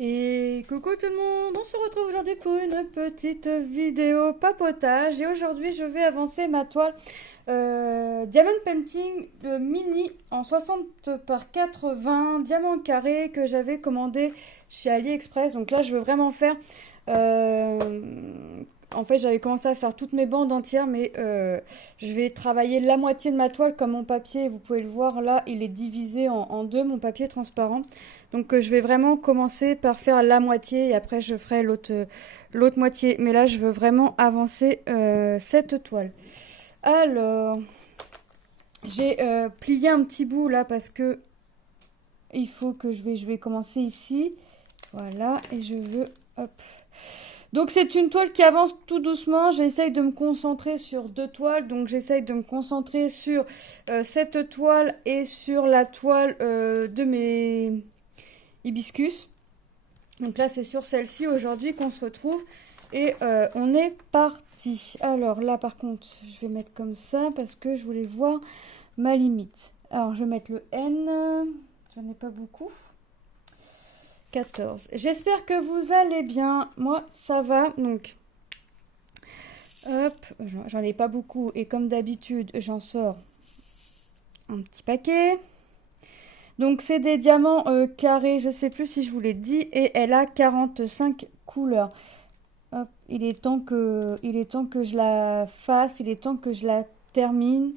Et coucou tout le monde, on se retrouve aujourd'hui pour une petite vidéo papotage et aujourd'hui je vais avancer ma toile Diamond Painting mini en 60 par 80 diamants carrés que j'avais commandé chez AliExpress. Donc là je veux vraiment faire euh, en fait, j'avais commencé à faire toutes mes bandes entières, mais je vais travailler la moitié de ma toile comme mon papier. Vous pouvez le voir là, il est divisé en deux, mon papier transparent. Donc je vais vraiment commencer par faire la moitié et après je ferai l'autre moitié. Mais là, je veux vraiment avancer cette toile. Alors, j'ai plié un petit bout là parce que il faut que je vais commencer ici. Voilà, et je veux, hop. Donc c'est une toile qui avance tout doucement. J'essaye de me concentrer sur deux toiles. Donc j'essaye de me concentrer sur cette toile et sur la toile de mes hibiscus. Donc là c'est sur celle-ci aujourd'hui qu'on se retrouve. Et on est parti. Alors là par contre je vais mettre comme ça parce que je voulais voir ma limite. Alors je vais mettre le N. J'en ai pas beaucoup. 14. J'espère que vous allez bien. Moi, ça va. Donc, hop, j'en ai pas beaucoup. Et comme d'habitude, j'en sors un petit paquet. Donc, c'est des diamants carrés. Je sais plus si je vous l'ai dit. Et elle a 45 couleurs. Hop, il est temps que je la fasse. Il est temps que je la termine.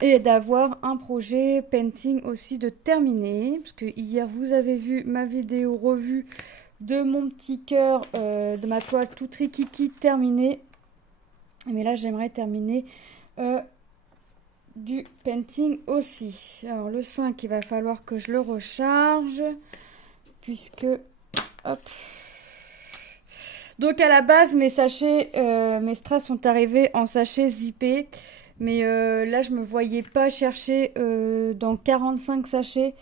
Et d'avoir un projet painting aussi de terminer. Parce que hier, vous avez vu ma vidéo revue de mon petit cœur, de ma toile tout trikiki terminée. Mais là, j'aimerais terminer du painting aussi. Alors, le 5, il va falloir que je le recharge. Puisque, hop. Donc, à la base, mes sachets, mes strass sont arrivés en sachets zippés. Mais là, je me voyais pas chercher dans 45 sachets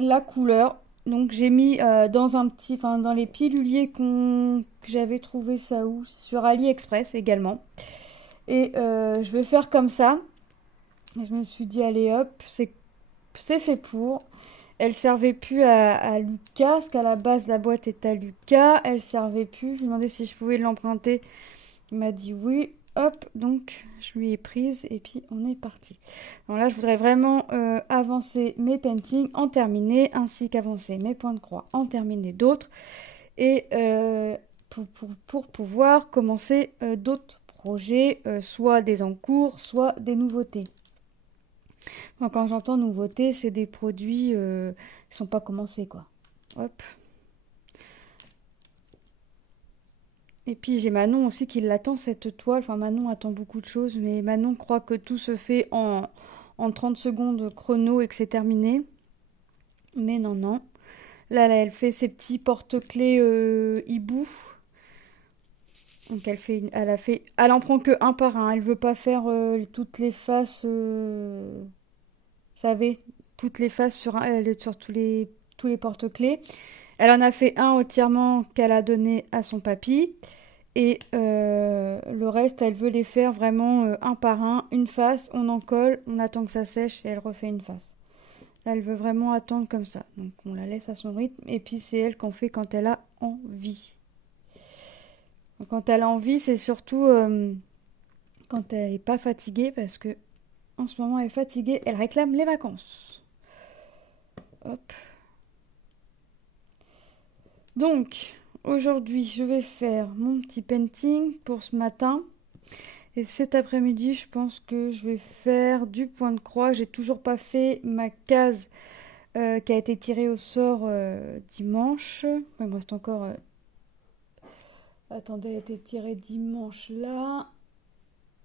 la couleur. Donc j'ai mis dans un petit, enfin dans les piluliers que j'avais trouvé ça où sur AliExpress également. Et je vais faire comme ça. Et je me suis dit allez hop, c'est fait pour. Elle servait plus à Lucas, parce qu'à la base la boîte est à Lucas. Elle servait plus. Je lui ai demandé si je pouvais l'emprunter. Il m'a dit oui. Hop, donc je lui ai prise et puis on est parti. Donc là, je voudrais vraiment avancer mes paintings en terminé, ainsi qu'avancer mes points de croix en terminé d'autres. Et pour pouvoir commencer d'autres projets, soit des en cours, soit des nouveautés. Bon, quand j'entends nouveautés, c'est des produits qui ne sont pas commencés, quoi. Hop. Et puis j'ai Manon aussi qui l'attend cette toile. Enfin Manon attend beaucoup de choses, mais Manon croit que tout se fait en 30 secondes chrono et que c'est terminé. Mais non, non. Là, elle fait ses petits porte-clés hibou. Donc elle en prend que un par un. Elle veut pas faire toutes les faces, vous savez, toutes les faces sur tous les porte-clés. Elle en a fait un entièrement qu'elle a donné à son papy. Et le reste, elle veut les faire vraiment un par un, une face, on en colle, on attend que ça sèche et elle refait une face. Là, elle veut vraiment attendre comme ça. Donc on la laisse à son rythme et puis c'est elle qu'on fait quand elle a envie. Donc, quand elle a envie, c'est surtout quand elle n'est pas fatiguée parce que en ce moment elle est fatiguée, elle réclame les vacances. Hop. Donc aujourd'hui, je vais faire mon petit painting pour ce matin. Et cet après-midi, je pense que je vais faire du point de croix. J'ai toujours pas fait ma case qui a été tirée au sort dimanche. Il me reste encore. Attendez, elle a été tirée dimanche là.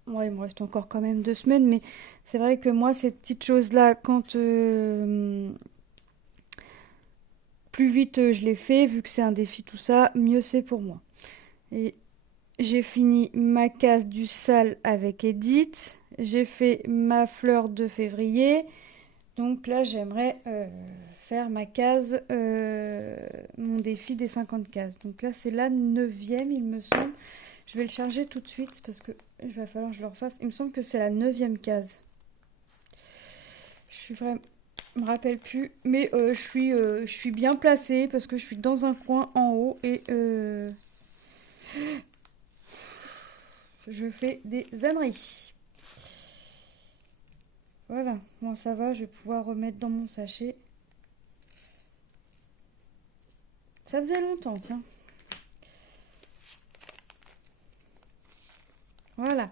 Ouais, il me reste encore quand même 2 semaines, mais c'est vrai que moi, ces petites choses-là, quand plus vite je les fais, vu que c'est un défi tout ça, mieux c'est pour moi. Et j'ai fini ma case du sale avec Edith. J'ai fait ma fleur de février. Donc là, j'aimerais faire ma case, mon défi des 50 cases. Donc là, c'est la 9e, il me semble. Je vais le charger tout de suite parce que il va falloir que je le refasse. Il me semble que c'est la 9e case. Je suis Je me rappelle plus. Mais je suis bien placée parce que je suis dans un coin en haut et je fais des âneries. Voilà, bon ça va, je vais pouvoir remettre dans mon sachet. Ça faisait longtemps, tiens. Voilà.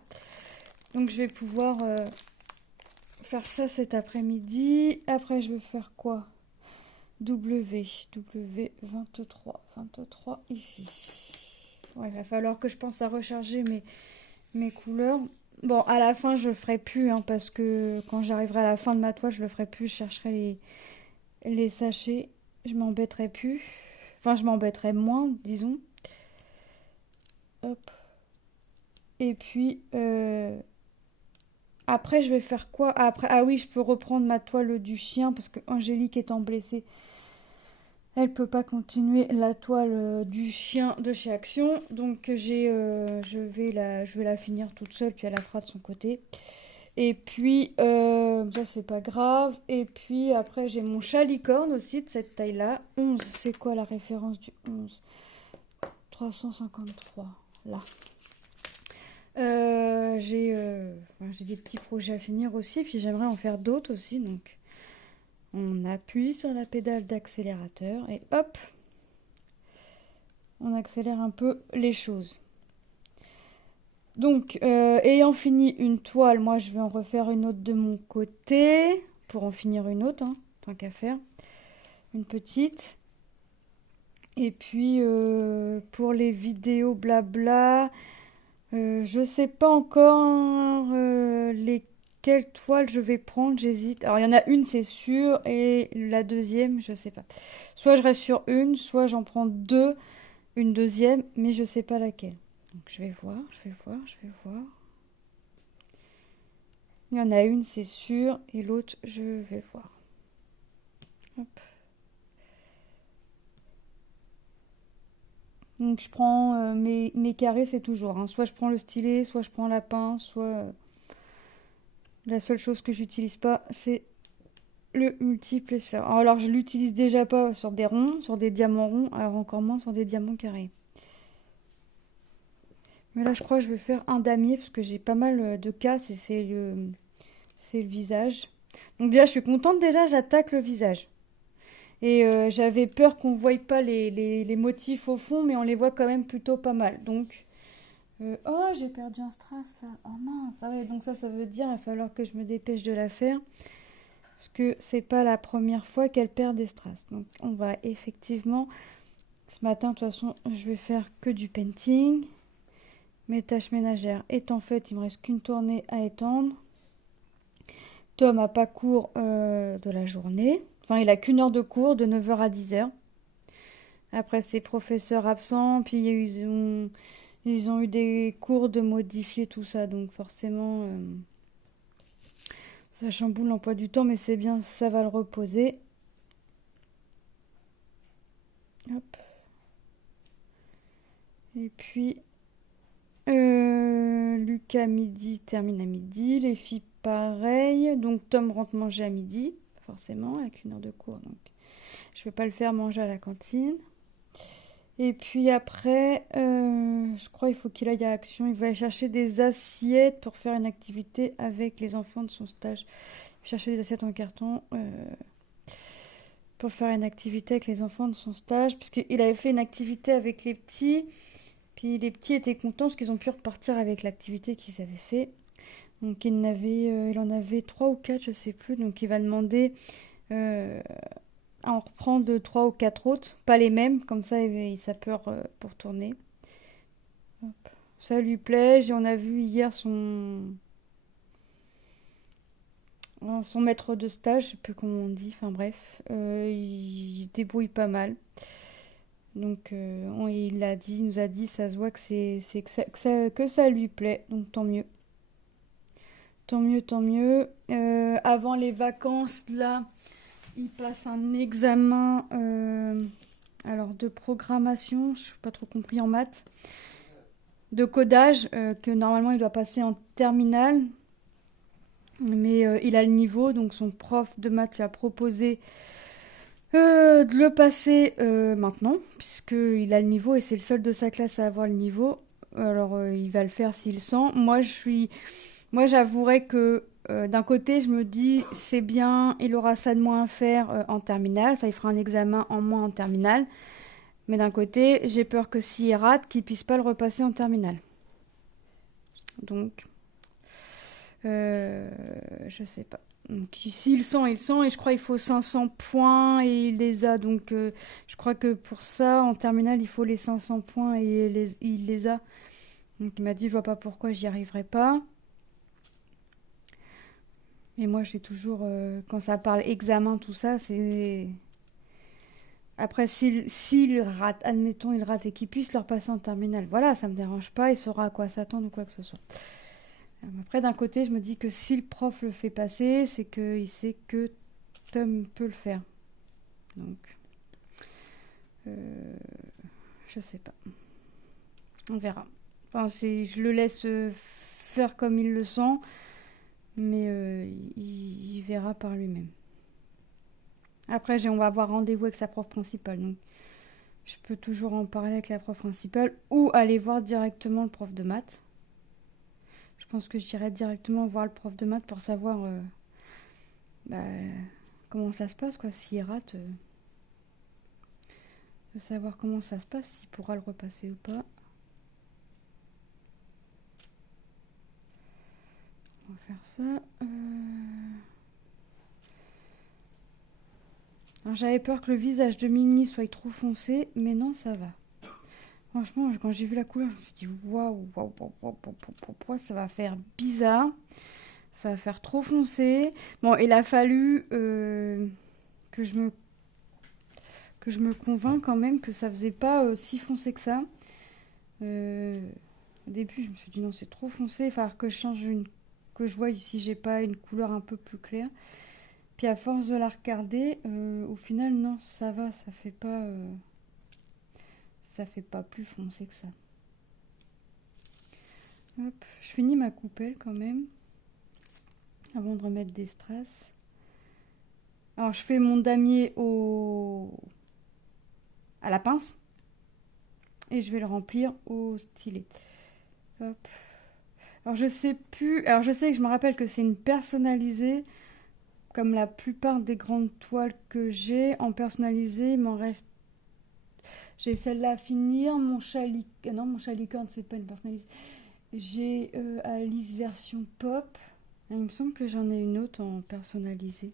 Donc je vais pouvoir faire ça cet après-midi. Après je vais faire quoi? W 23 ici. Ouais, il va falloir que je pense à recharger mes couleurs. Bon, à la fin, je le ferai plus, hein, parce que quand j'arriverai à la fin de ma toile, je le ferai plus. Je chercherai les sachets. Je m'embêterai plus. Enfin, je m'embêterai moins, disons. Hop. Et puis, après, je vais faire quoi? Après, ah oui, je peux reprendre ma toile du chien, parce que Angélique étant blessée, elle peut pas continuer la toile du chien de chez Action. Donc, je vais la finir toute seule, puis elle la fera de son côté. Et puis, ça c'est pas grave. Et puis après, j'ai mon chat licorne aussi de cette taille-là. 11, c'est quoi la référence du 11? 353, là. J'ai des petits projets à finir aussi, puis j'aimerais en faire d'autres aussi. Donc, on appuie sur la pédale d'accélérateur et hop, on accélère un peu les choses. Donc, ayant fini une toile, moi je vais en refaire une autre de mon côté, pour en finir une autre, hein, tant qu'à faire. Une petite. Et puis, pour les vidéos blabla, je sais pas encore lesquelles toiles je vais prendre, j'hésite. Alors, il y en a une, c'est sûr, et la deuxième, je sais pas. Soit je reste sur une, soit j'en prends deux, une deuxième, mais je sais pas laquelle. Donc je vais voir. Il y en a une, c'est sûr, et l'autre, je vais voir. Hop. Donc je prends mes carrés, c'est toujours, hein. Soit je prends le stylet, soit je prends la pince, soit la seule chose que j'utilise pas, c'est le multiplesseur. Alors je l'utilise déjà pas sur des ronds, sur des diamants ronds, alors encore moins sur des diamants carrés. Mais là, je crois que je vais faire un damier parce que j'ai pas mal de casse et c'est le visage. Donc déjà, je suis contente. Déjà, j'attaque le visage. Et j'avais peur qu'on ne voie pas les motifs au fond, mais on les voit quand même plutôt pas mal. Donc, oh, j'ai perdu un strass là. Oh mince, ah ouais, donc ça veut dire qu'il va falloir que je me dépêche de la faire. Parce que c'est pas la première fois qu'elle perd des strass. Donc, on va effectivement... Ce matin, de toute façon, je vais faire que du painting. Mes tâches ménagères étant faites, il me reste qu'une tournée à étendre. Tom n'a pas cours de la journée. Enfin, il a qu'une heure de cours, de 9h à 10h. Après, ses professeurs absents, puis ils ont eu des cours de modifier tout ça. Donc forcément, ça chamboule l'emploi du temps, mais c'est bien, ça va le reposer. Hop. Et puis... Lucas midi termine à midi, les filles pareil, donc Tom rentre manger à midi, forcément avec une heure de cours, donc je vais pas le faire manger à la cantine. Et puis après, je crois il faut qu'il aille à Action, il va aller chercher des assiettes pour faire une activité avec les enfants de son stage. Chercher des assiettes en carton pour faire une activité avec les enfants de son stage, puisqu'il avait fait une activité avec les petits. Puis les petits étaient contents parce qu'ils ont pu repartir avec l'activité qu'ils avaient fait. Donc il en avait 3 ou 4, je sais plus. Donc il va demander à en reprendre 3 ou 4 autres. Pas les mêmes, comme ça il a peur pour tourner. Hop. Ça lui plaît. On a vu hier son maître de stage, je sais plus comment on dit. Enfin bref, il se débrouille pas mal. Donc il nous a dit, ça se voit que que ça lui plaît, donc tant mieux. Tant mieux. Avant les vacances, là, il passe un examen alors de programmation, je n'ai pas trop compris en maths, de codage, que normalement il doit passer en terminale. Mais il a le niveau, donc son prof de maths lui a proposé de le passer maintenant, puisqu'il a le niveau et c'est le seul de sa classe à avoir le niveau. Alors il va le faire s'il sent. Moi j'avouerais que d'un côté je me dis c'est bien, il aura ça de moins à faire en terminale, ça il fera un examen en moins en terminale. Mais d'un côté j'ai peur que s'il rate, qu'il puisse pas le repasser en terminale. Donc je sais pas. Donc, s'il sent, il sent, et je crois qu'il faut 500 points, et il les a, donc je crois que pour ça, en terminale, il faut les 500 points, et il les a. Donc il m'a dit, je vois pas pourquoi j'y arriverai pas. Et moi, j'ai toujours, quand ça parle examen, tout ça, c'est... Après, s'il rate, admettons, il rate, et qu'il puisse le repasser en terminale, voilà, ça me dérange pas, il saura à quoi s'attendre ou quoi que ce soit. Après, d'un côté, je me dis que si le prof le fait passer, c'est qu'il sait que Tom peut le faire. Donc, je sais pas. On verra. Enfin, je le laisse faire comme il le sent, mais il verra par lui-même. Après, on va avoir rendez-vous avec sa prof principale, donc je peux toujours en parler avec la prof principale ou aller voir directement le prof de maths. Je pense que j'irai directement voir le prof de maths pour savoir comment ça se passe, quoi. S'il rate, de savoir comment ça se passe, s'il pourra le repasser ou pas. On va faire ça. Alors j'avais peur que le visage de Minnie soit trop foncé, mais non, ça va. Franchement, quand j'ai vu la couleur, je me suis dit waouh, ça va faire bizarre. Ça va faire trop foncé. Bon, il a fallu que je me convainc quand même que ça faisait pas si foncé que ça. Au début, je me suis dit non, c'est trop foncé. Il va falloir que je change que je vois si j'ai pas une couleur un peu plus claire. Puis à force de la regarder, au final, non, ça va, ça fait pas plus foncé que ça. Hop, je finis ma coupelle quand même, avant de remettre des strass. Alors je fais mon damier à la pince, et je vais le remplir au stylet. Hop. Alors je sais plus, alors je sais que je me rappelle que c'est une personnalisée, comme la plupart des grandes toiles que j'ai. En personnalisé, il m'en reste... J'ai celle-là à finir, mon chalicorne, c'est pas une personnalisée. J'ai Alice version pop. Il me semble que j'en ai une autre en personnalisé.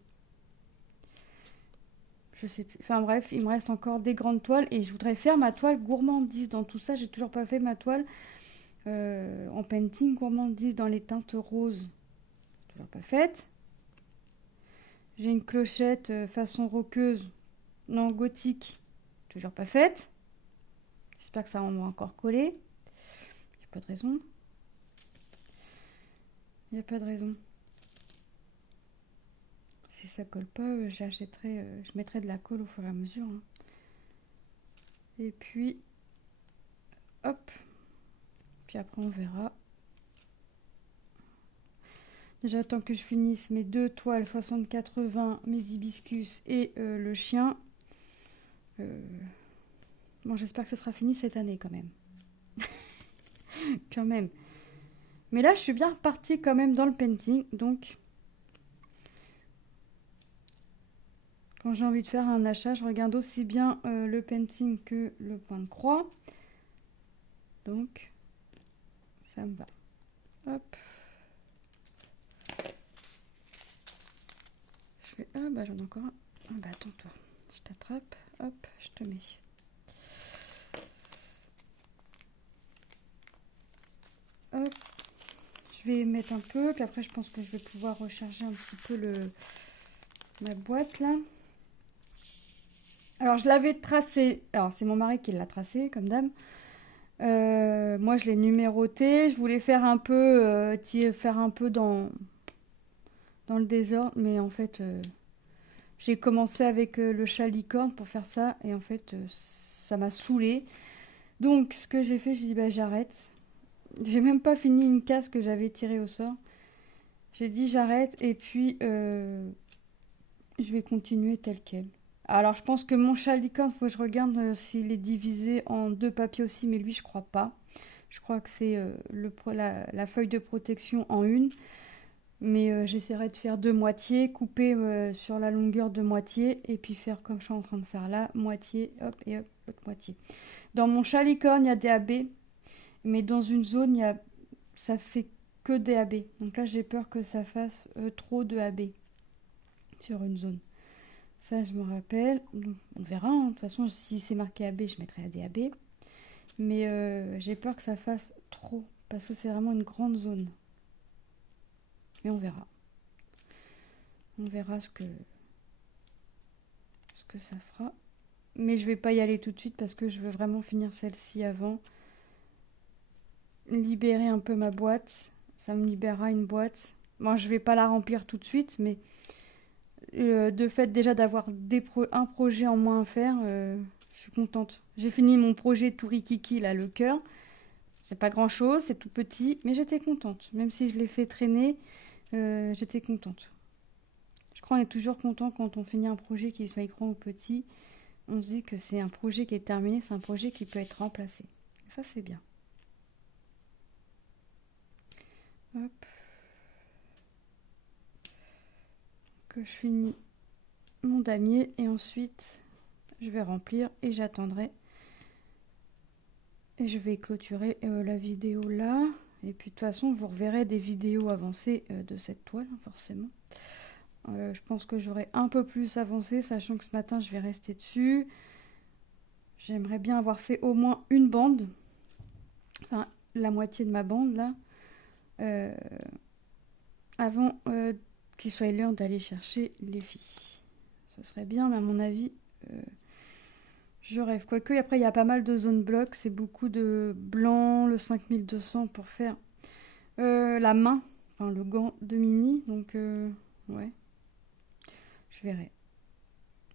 Je sais plus. Enfin bref, il me reste encore des grandes toiles et je voudrais faire ma toile gourmandise. Dans tout ça, j'ai toujours pas fait ma toile en painting gourmandise dans les teintes roses. Toujours pas faite. J'ai une clochette façon roqueuse, non gothique, toujours pas faite. J'espère que ça en va encore coller. Il n'y a pas de raison. Il n'y a pas de raison. Si ça colle pas, j'achèterai, je mettrai de la colle au fur et à mesure. Hein. Et puis, hop. Puis après, on verra. Déjà, tant que je finisse mes deux toiles 60-80, mes hibiscus et le chien. Bon, j'espère que ce sera fini cette année quand même. Quand même. Mais là, je suis bien repartie quand même dans le painting. Donc, quand j'ai envie de faire un achat, je regarde aussi bien le painting que le point de croix. Donc, ça me va. Hop. Je fais... Ah, bah j'en ai encore un. Ah, bah attends-toi. Je t'attrape. Hop, je te mets. Hop. Je vais mettre un peu, puis après je pense que je vais pouvoir recharger un petit peu ma boîte là. Alors je l'avais tracé, alors c'est mon mari qui l'a tracé comme dame. Moi je l'ai numéroté, je voulais faire un peu, dans le désordre, mais en fait j'ai commencé avec le chat licorne pour faire ça, et en fait ça m'a saoulée. Donc ce que j'ai fait, j'ai dit bah j'arrête. J'ai même pas fini une case que j'avais tirée au sort. J'ai dit j'arrête et puis je vais continuer tel quel. Alors je pense que mon chat licorne, faut que je regarde s'il est divisé en 2 papiers aussi, mais lui je crois pas. Je crois que c'est la feuille de protection en une. Mais j'essaierai de faire 2 moitiés, couper sur la longueur de moitié et puis faire comme je suis en train de faire là, moitié, hop et hop, l'autre moitié. Dans mon chat licorne, il y a des AB, mais dans une zone, ça fait que des AB. Donc là, j'ai peur que ça fasse trop de AB sur une zone. Ça, je me rappelle. Donc, on verra. Hein. De toute façon, si c'est marqué AB, je mettrai des AB. Mais j'ai peur que ça fasse trop parce que c'est vraiment une grande zone. Mais on verra. On verra ce que ça fera. Mais je vais pas y aller tout de suite parce que je veux vraiment finir celle-ci avant. Libérer un peu ma boîte. Ça me libérera une boîte. Bon, je vais pas la remplir tout de suite, mais de fait déjà d'avoir un projet en moins à faire, je suis contente. J'ai fini mon projet tout rikiki, là, le cœur. C'est pas grand-chose, c'est tout petit, mais j'étais contente. Même si je l'ai fait traîner, j'étais contente. Je crois qu'on est toujours content quand on finit un projet, qu'il soit grand ou petit. On se dit que c'est un projet qui est terminé, c'est un projet qui peut être remplacé. Ça, c'est bien. Hop. Que je finis mon damier et ensuite je vais remplir et j'attendrai. Et je vais clôturer la vidéo là. Et puis de toute façon, vous reverrez des vidéos avancées de cette toile, forcément. Je pense que j'aurai un peu plus avancé, sachant que ce matin, je vais rester dessus. J'aimerais bien avoir fait au moins une bande. Enfin, la moitié de ma bande, là. Avant qu'il soit l'heure d'aller chercher les filles. Ce serait bien, mais à mon avis, je rêve. Quoique, après, il y a pas mal de zones blocs. C'est beaucoup de blanc, le 5200 pour faire la main. Enfin, le gant de mini. Donc, ouais. Je verrai.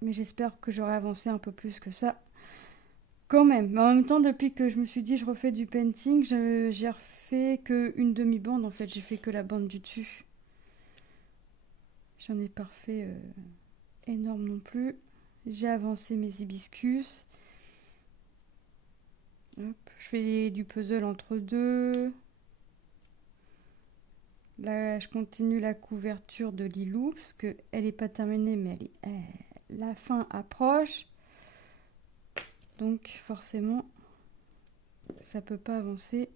Mais j'espère que j'aurai avancé un peu plus que ça. Quand même. Mais en même temps, depuis que je me suis dit je refais du painting, j'ai refait qu'une demi-bande. En fait, j'ai fait que la bande du dessus. J'en ai pas refait énorme non plus. J'ai avancé mes hibiscus. Hop, je fais du puzzle entre deux. Là, je continue la couverture de Lilou parce qu'elle n'est pas terminée, mais la fin approche. Donc, forcément, ça peut pas avancer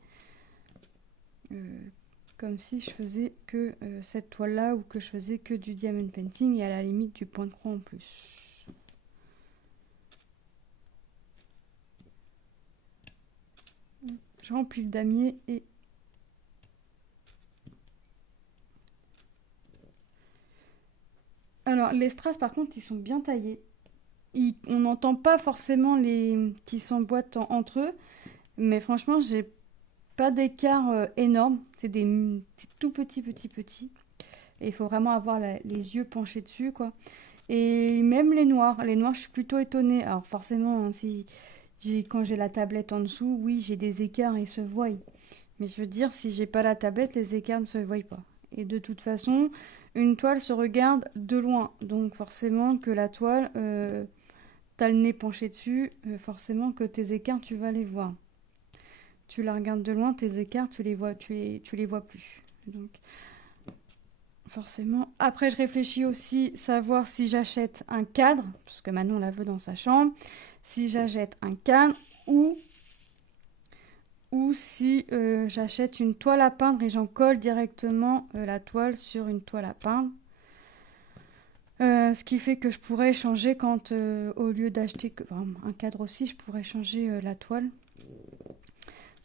comme si je faisais que cette toile-là ou que je faisais que du diamond painting et à la limite du point de croix en plus. Je remplis le damier et alors les strass par contre ils sont bien taillés. On n'entend pas forcément les qui s'emboîtent entre eux, mais franchement j'ai pas d'écart énorme. C'est des tout petits. Et il faut vraiment avoir les yeux penchés dessus quoi. Et même les noirs, je suis plutôt étonnée. Alors forcément hein, quand j'ai la tablette en dessous, oui j'ai des écarts, ils se voient. Mais je veux dire, si j'ai pas la tablette, les écarts ne se voient pas. Et de toute façon, une toile se regarde de loin. Donc forcément que la toile, t'as le nez penché dessus, forcément que tes écarts, tu vas les voir. Tu la regardes de loin, tes écarts, tu les vois plus. Donc forcément. Après, je réfléchis aussi savoir si j'achète un cadre, parce que Manon la veut dans sa chambre, si j'achète un cadre ou si j'achète une toile à peindre et j'en colle directement la toile sur une toile à peindre. Ce qui fait que je pourrais changer quand, au lieu d'acheter un cadre aussi, je pourrais changer la toile.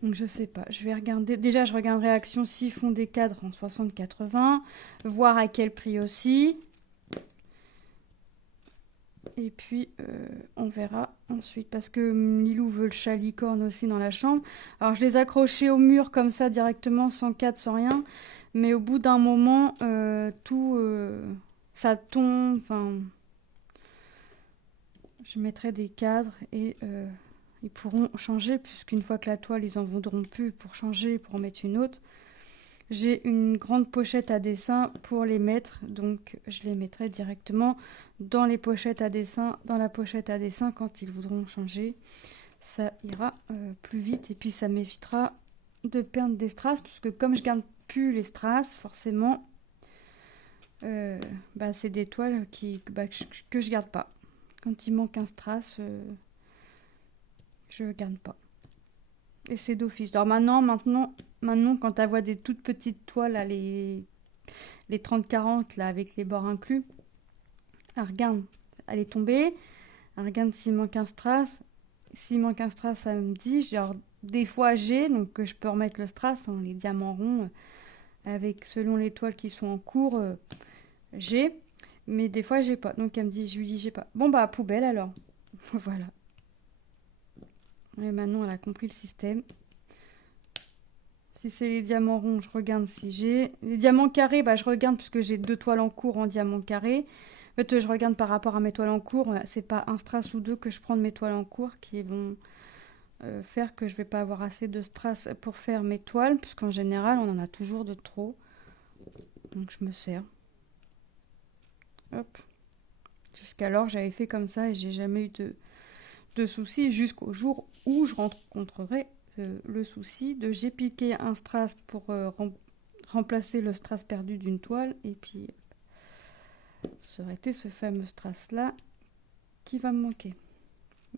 Donc je sais pas, je vais regarder. Déjà, je regarderai Action s'ils font des cadres en 60-80, voir à quel prix aussi. Et puis, on verra ensuite. Parce que Lilou veut le chat licorne aussi dans la chambre. Alors, je les accrochais au mur comme ça directement, sans cadre, sans rien. Mais au bout d'un moment, tout... ça tombe. Enfin... Je mettrai des cadres et ils pourront changer. Puisqu'une fois que la toile, ils en voudront plus pour changer, pour en mettre une autre. j'ai une grande pochette à dessin pour les mettre, donc je les mettrai directement dans les pochettes à dessin, dans la pochette à dessin quand ils voudront changer. Ça ira plus vite et puis ça m'évitera de perdre des strass, puisque comme je garde plus les strass, forcément, c'est des toiles que je garde pas. Quand il manque un strass, je garde pas. Et c'est d'office. Alors maintenant, quand tu vois des toutes petites toiles, là, les 30-40, là, avec les bords inclus, elle regarde, elle est tombée, elle regarde s'il manque un strass. S'il manque un strass, ça me dit. Genre, des fois, j'ai, donc je peux remettre le strass, les diamants ronds, avec selon les toiles qui sont en cours, j'ai. Mais des fois, j'ai pas. Donc, elle me dit, je lui dis, j'ai pas. Bon, bah, poubelle alors. Voilà. Et maintenant, elle a compris le système. Si c'est les diamants ronds, je regarde si j'ai. Les diamants carrés, je regarde puisque j'ai 2 toiles en cours en diamant carré. En fait, je regarde par rapport à mes toiles en cours. C'est pas un strass ou 2 que je prends de mes toiles en cours qui vont faire que je vais pas avoir assez de strass pour faire mes toiles, puisqu'en général, on en a toujours de trop. Donc, je me sers. Hop. Jusqu'alors, j'avais fait comme ça et j'ai jamais eu de soucis jusqu'au jour où je rencontrerai le souci de j'ai piqué un strass pour remplacer le strass perdu d'une toile, et puis ça aurait été ce fameux strass là qui va me manquer.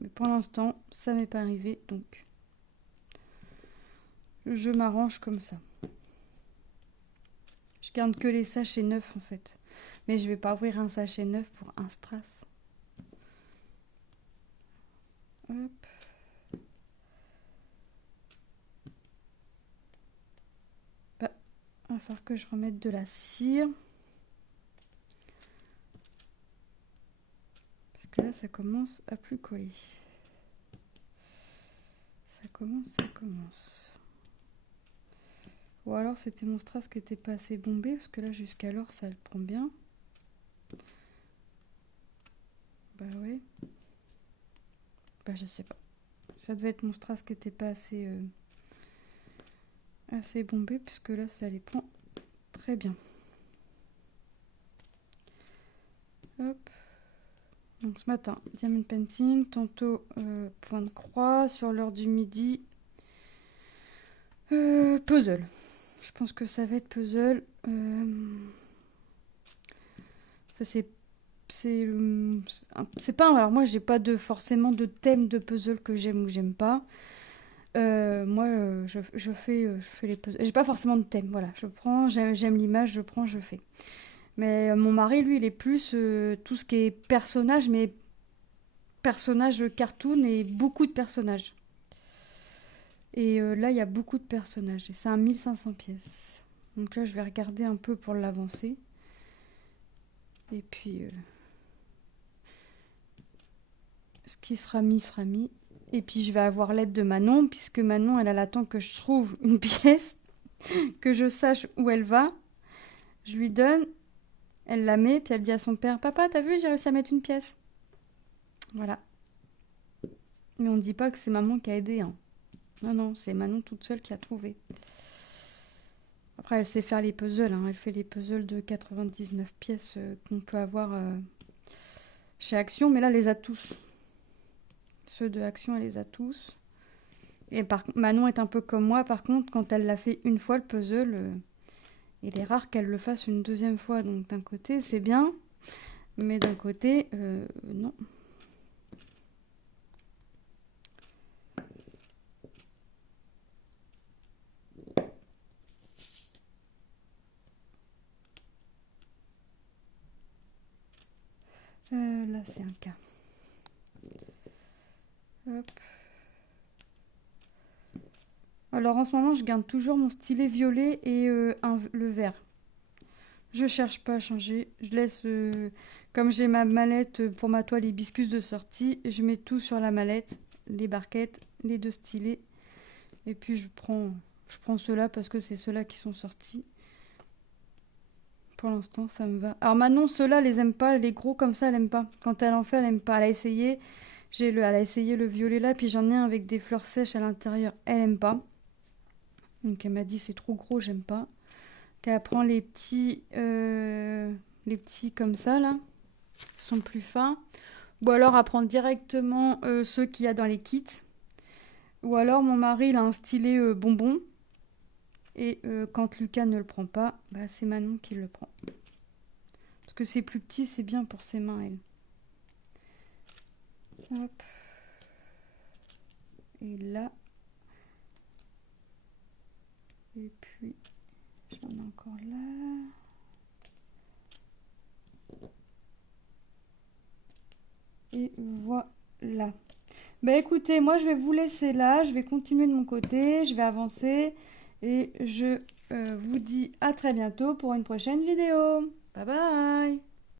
Mais pour l'instant, ça m'est pas arrivé, donc je m'arrange comme ça. Je garde que les sachets neufs en fait, mais je vais pas ouvrir un sachet neuf pour un strass. Hop. Il va falloir que je remette de la cire. Parce que là, ça commence à plus coller. Ça commence. Ou alors, c'était mon strass qui était pas assez bombé, parce que là, jusqu'alors, ça le prend bien. Bah ouais. Je sais pas. Ça devait être mon strass qui était pas assez bombé, puisque là, ça les prend très bien. Hop. Donc ce matin, diamond painting, tantôt point de croix, sur l'heure du midi, puzzle. Je pense que ça va être puzzle. C'est pas. Alors moi, j'ai pas forcément de thème de puzzle que j'aime ou j'aime pas. Moi, je fais les puzzles. J'ai pas forcément de thème. Voilà, je prends, j'aime l'image, je prends, je fais. Mais mon mari, lui, il est plus tout ce qui est personnage, mais personnage cartoon et beaucoup de personnages. Et là, il y a beaucoup de personnages. Et c'est un 1500 pièces. Donc là, je vais regarder un peu pour l'avancer. Et puis, ce qui sera mis, sera mis. Et puis, je vais avoir l'aide de Manon, puisque Manon, elle attend que je trouve une pièce, que je sache où elle va. Je lui donne, elle la met, puis elle dit à son père, Papa, t'as vu, j'ai réussi à mettre une pièce. Voilà. Mais on ne dit pas que c'est maman qui a aidé. Hein. Non, c'est Manon toute seule qui a trouvé. Après, elle sait faire les puzzles. Hein. Elle fait les puzzles de 99 pièces qu'on peut avoir chez Action. Mais là, elle les a tous. Ceux de Action, elle les a tous. Et Manon est un peu comme moi. Par contre, quand elle l'a fait une fois, le puzzle, il est rare qu'elle le fasse une deuxième fois. Donc, d'un côté, c'est bien. Mais d'un côté, non. Là, c'est un cas. Hop. Alors, en ce moment, je garde toujours mon stylet violet et le vert. Je cherche pas à changer. Je laisse, comme j'ai ma mallette pour ma toile hibiscus de sortie, je mets tout sur la mallette, les barquettes, les 2 stylets. Et puis, je prends ceux-là parce que c'est ceux-là qui sont sortis. Pour l'instant, ça me va. Alors Manon, ceux-là, elle les aime pas. Les gros comme ça, elle aime pas. Quand elle en fait, elle aime pas. Elle a essayé. Elle a essayé le violet là, puis j'en ai un avec des fleurs sèches à l'intérieur. Elle aime pas. Donc elle m'a dit c'est trop gros, j'aime pas. qu'elle prend les petits comme ça, là. Ils sont plus fins. Ou alors à prendre directement ceux qu'il y a dans les kits. Ou alors mon mari, il a un stylet bonbon. Et quand Lucas ne le prend pas, bah, c'est Manon qui le prend. Parce que c'est plus petit, c'est bien pour ses mains, elle. Hop. Et là. Et puis, j'en ai encore là. Et voilà. Bah écoutez, moi je vais vous laisser là. Je vais continuer de mon côté. Je vais avancer. Et je vous dis à très bientôt pour une prochaine vidéo. Bye bye!